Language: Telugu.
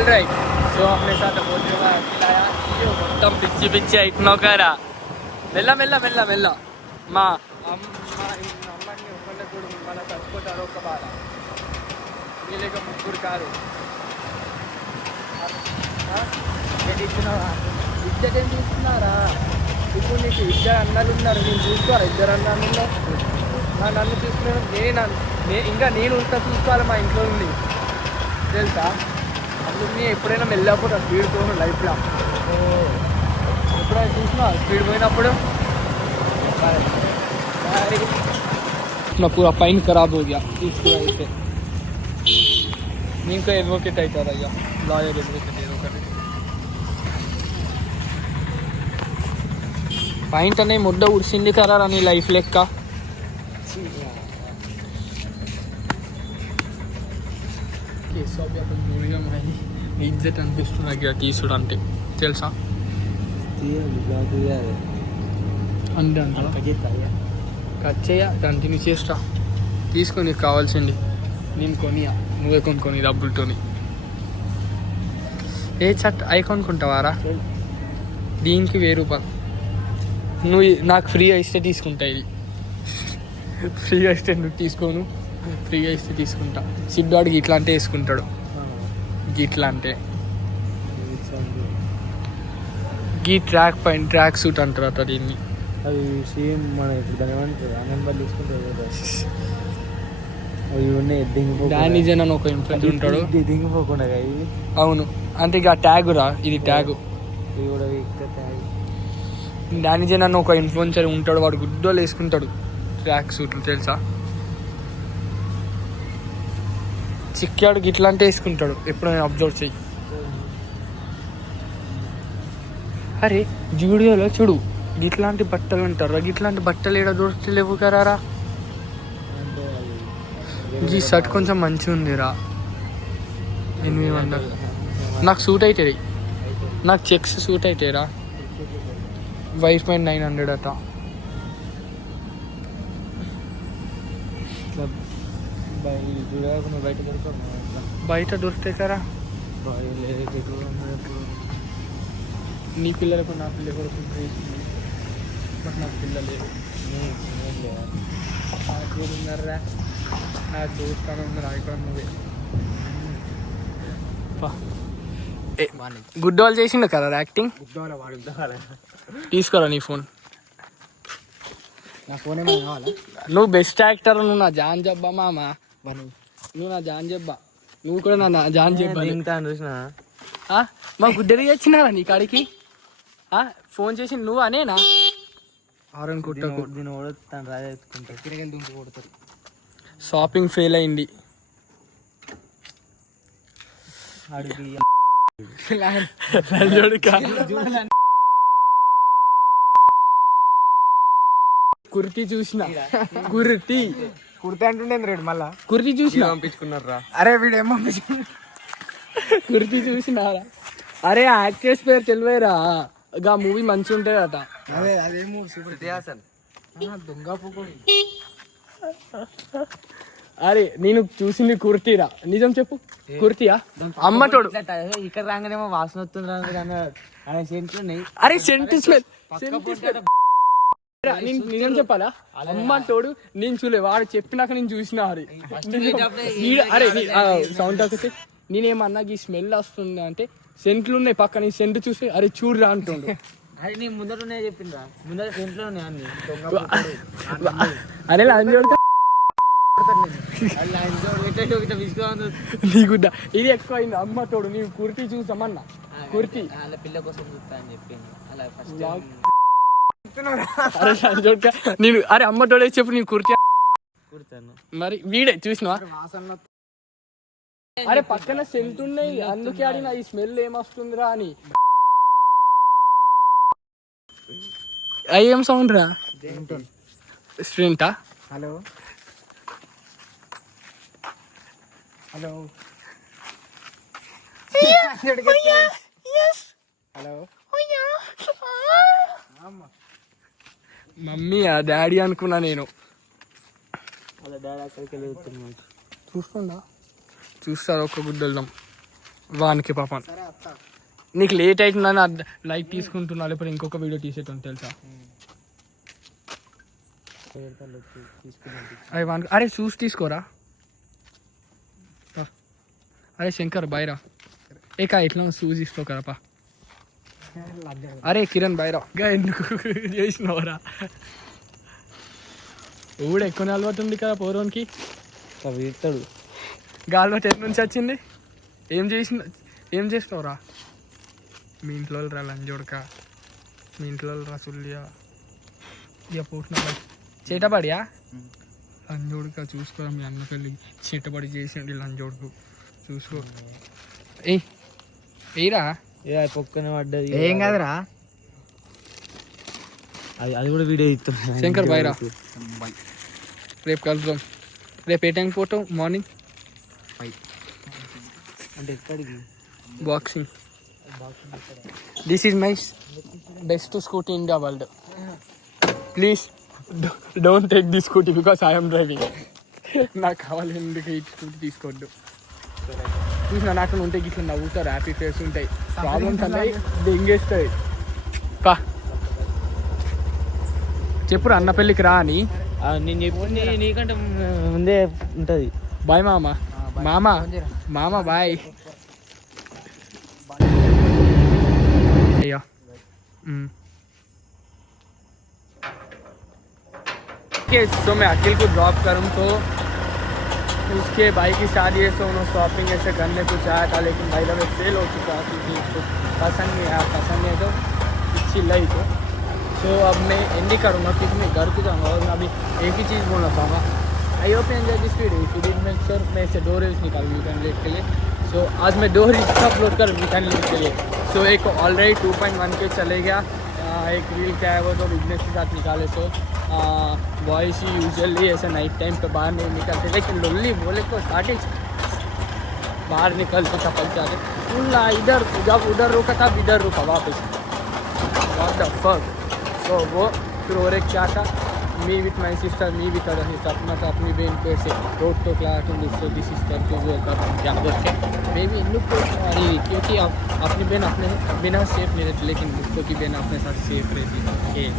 ऑल राइट सो अपने साथ बोलने खिलाया మొత్తం పిచ్చి పిచ్చి అయిపోయినోకరా మెల్ల మెల్ల మెల్ల మెల్ల మా అమ్మని ఒకళ్ళ కూడా మళ్ళీ చచ్చిపోతారు ఒక బాధ వీళ్ళక ముగ్గురు కాదు ఇద్దరు ఏం తీసుకున్నారా ఇప్పుడు నీకు ఇద్దరు అన్నలు ఉన్నారు నేను చూసుకోవాలి ఇద్దరు అన్నలు నన్ను చూసుకున్నాను ఇంకా నేను ఉంటా చూసుకోవాలి మా ఇంట్లో ఉంది తెలుసా అందుకు నేను ఎప్పుడైనా వెళ్ళినప్పుడు స్పీడ్ పోను లైఫ్లో ఎప్పుడైనా చూసినా స్పీడ్ పోయినప్పుడు నా పూరా పైన ఖరాబ్ हो गया इसकी वजह से నేను ఎడ్వకేట్ అవుతారు అయ్యా లాయర్ ఎడ్వకేట్ ఏదో ఒకటి పాయింట్ అనే ముద్ద ఉడిసింది కదా నీ లైఫ్ లెక్క ఇజ్జత్ అనిపిస్తుంది నాకు తీసుడు అంటే తెలుసా అంతే కట్ చేయ కంటిన్యూ చేస్తా తీసుకొని కావాల్సింది నేను కొనియా నువ్వే కొనుక్కొని డబ్బులతోని ఏ చట్ అయి కొనుక్కుంటావారా దీనికి 1000 రూపాయలు నువ్వు నాకు ఫ్రీగా ఇస్తే తీసుకుంటా ఇది ఫ్రీగా ఇస్తే నువ్వు తీసుకోను ఫ్రీగా ఇస్తే తీసుకుంటా సిడ్డాడికి ఇట్లా అంటే వేసుకుంటాడు గిట్లా అంటే గీ ట్రాక్ పైన ట్రాక్ సూట్ అంటారు అట దీన్ని అవి సేమ్ మన ఇప్పుడు దాని ఏమంటారు నెంబర్ తీసుకుంటారు అవి ఉన్నాయి డానీ జన్ అని ఒక ఇన్ఫ్లుయెన్సర్ ఉంటాడు దిగిపోకుండా ఇవి అవును అంటే ఇక ట్యాగ్ రా ఇది ట్యాగ్ ఇవి కూడా ట్యాగ్ డానీ జన్ అని ఒక ఇన్ఫ్లుయెన్సర్ ఉంటాడు వాడు గుడ్డోలు వేసుకుంటాడు ట్రాక్ సూట్లు తెలుసా చిక్కాడు గిట్లా అంటే వేసుకుంటాడు ఎప్పుడైనా అబ్జర్వ్ చెయ్యి అరే జూడియోలో చూడు గిట్లాంటి బట్టలు ఉంటారు గిట్లాంటి బట్టలు ఏడా దొరుకుతలేవు కరారా ఈ షర్ట్ కొంచెం మంచిగా ఉందిరా 800 నాకు సూట్ అవుతుంది నాకు చెక్స్ సూట్ అవుతాయిరా 5,900 అట బయట దొరుకుతాయి కదా నీ పిల్లలకు నా పిల్ల కొరకు బట్ నాకు పిల్లలు ఉన్నారా నా చూస్తాను ఉంది ఇక్కడ నువ్వే గుడ్ వాళ్ళు చేసిండు కదా యాక్టింగ్ తీసుకోరా నీ ఫోన్ నా ఫోన్ ఏమైనా కావాలా నువ్వు బెస్ట్ యాక్టర్ నువ్వు నా జాన్ జబ్బా మామ నువ్వు నా జాన్ జబ్బా నువ్వు కూడా నా జాన్ జబ్బా చూసినా మా గుడ్డరి వచ్చినారా నీ కాడికి ఫోన్ చేసి నువ్వు అనేనా ఆరని కుట్టకు దీన్ని ఓడుతాను రాజా ఎత్తుకుంటారు తిరగని దుంపు కొడతారు షాపింగ్ ఫెయిల్ అయింది కుర్తి చూసిన కుర్తి అంటుండే రేడు మళ్ళా కుర్తి చూసిన పంపించుకున్నారా అరే వీడేం పంపించుకున్నా కుర్తి చూసినారా అరే యాక్ట్రెస్ పేరు తెలివేరా గా మూవీ మంచిగా ఉంటుంది అట అదే అదే దొంగ అరే నేను చూసింది కుర్తీరా నిజం చెప్పు కుర్తీయా అమ్మటోడు ఇక్కడ రాగానేమో వాసన వస్తుంది సెంట్లు అరే సెంట్ స్మెల్ నిజం చెప్పాలా అమ్మటోడు నేను చూలే వాడు చెప్పినాక నేను చూసిన అరే సౌండ్ తగ్గితే నేనేమన్నా ఈ స్మెల్ వస్తుంది అంటే సెంట్లు ఉన్నాయి పక్కన ఈ సెంట్ చూసి అరే చూడరా అంటుండు అరే నేను ముందర చెప్పిందా ముందర సెంట్లో అరే నీకు ఇది ఎక్కువ అయింది అమ్మటోడు నీవు కుర్తీ చూసామన్నా కుర్తీ పిల్ల కోసం చూస్తా అని చెప్పింది అరే నేను అరే అమ్మటోడే చెప్పు నేను కుర్తీ కుర్తాను మరి వీడే చూసినా అరే పక్కన సెంట్ ఉన్నాయి అందుకే ఆడిన ఈ స్మెల్ ఏమొస్తుందిరా అని ఏం సౌండ్ రా స్ట్రింటా హలో హలో హలో మమ్మీ ఆ డాడీ అనుకున్నా నేను డాడీ అక్కడికి వెళ్ళి చూస్తుందా చూస్తారు ఒక్క గుడ్డ వెళ్దాం వానికి పాపం సరే అత్త నీకు లేట్ అవుతుందని లైక్ తీసుకుంటున్నా, లేకపోతే ఇంకొక వీడియో తీసేటోని తెలుసా. అరే వానికి అరే చూసి తీసుకోరా. అరే శంకర్ బైరా ఏకా ఇట్లా షూస్ తీసుకోకరా పా. అరే కిరణ్ బైరా గా ఎందుకు చేసినవరా. ఊడు ఎక్కువ అలవాటు ఉంది కదా పోరోనికి. వీడతాడు గాల్వట్ ఎటు నుంచి వచ్చింది. ఏం చేసినావురా. మీ ఇంట్లో రా లంజోడక, మీ ఇంట్లో రా సుల్లియా ఇక పోతున్నా చేటబడియా లంజోడక. చూసుకోరా మీ అన్న పెళ్ళి చేటబడి చేసిండి లంజోడుకు. చూసుకో ఏరా పొక్కనే పడ్డది. ఏం కాదురా, అది కూడా వీడియో ఇస్తున్నా. శంకర్ బైరా రేపు కలుద్దాం. రేపు ఏ టైంకి పోతాం. మార్నింగ్ అంటే ఎక్కడికి boxing. This is my best scooty in the world. Please don't take this scooty because I'm driving. నాకు కావాలి ఎందుకు ఈ స్కూటీ తీసుకోవద్దు. చూసిన నాకు ఉంటే ఇట్లా నవ్వుతారు, హ్యాపీ ఫేస్ ఉంటాయి. ప్రాబ్లమ్స్ అన్నాయి దెంగేస్తాయి. పా చెప్పురా అన్న పెళ్ళికి రా అని. నేను చెప్పింది నీకంటే ముందే ఉంటుంది. బాయ్ మామ. మామ బాయ్. అయ్యా सो मैं अखिल को ड्रॉप करूँ तो उसके भाई की शादी है, तो उन्होंने शॉपिंग ऐसे करने को चाहा था, लेकिन भाई वे फेल हो चुका क्योंकि उसको पसंद नहीं आया. पसंद नहीं तो अच्छी लगी तो अब मैं एंड करूँगा क्योंकि मैं घर को जाऊँगा. और मैं अभी एक ही चीज़ बोलना चाहूँगा. I hope enjoy this video. If you did make sure मैं इसे 2 रील्स निकालूँ वीकेंड लेट के लिए. सो आज मैं 2 रील्स अपलोड कर वीकेंड लेट के लिए. सो एक ऑलरेडी 2.1 के चले गया. एक रील क्या है वो तो बिजनेस के साथ निकाले. सो बॉयज ही यूजुअली ऐसे नाइट टाइम पे बाहर नहीं निकलते, लेकिन लोली बोले तो स्टार्टिंग बाहर निकलते चपल जाते इधर. जब उधर रुका था इधर रुका वापस. What the fuck. सो वो फिर और एक क्या था, me with my sister, me with other sister. मतलब अपनी बहन को ऐसे रोड तो क्लास दिस इस करके वो कर क्या करके मे भी लुक क्योंकि अपनी बहन अपने बिना सेफ नहीं रहती, लेकिन मुझको की बहन अपने साथ सेफ रहती है.